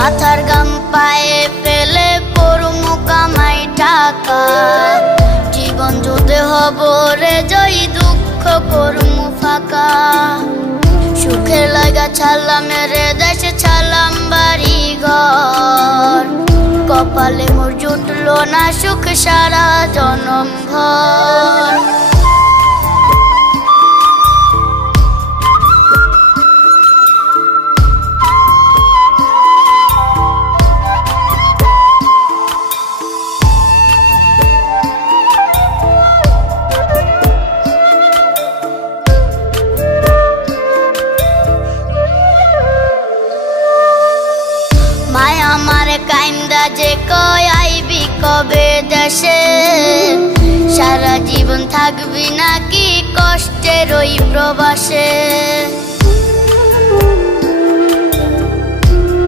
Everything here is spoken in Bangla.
মাথার গাম পায়ে ফেলে করমু কামাই টাকা জীবন যুদ্ধে হব রে জয়ী দুঃখ করমু ফাঁকা সুখের লাগা ছাড়লাম রে দেশে ছাড়লাম বাড়ি ঘর কপালে মোর জুটলো না সুখ সারা জনম ভর আমার কাইন্দা যে কয় আইবি কবে দেশে সারা জীবন থাকবি নাকি কষ্টের ওই প্রবাসে।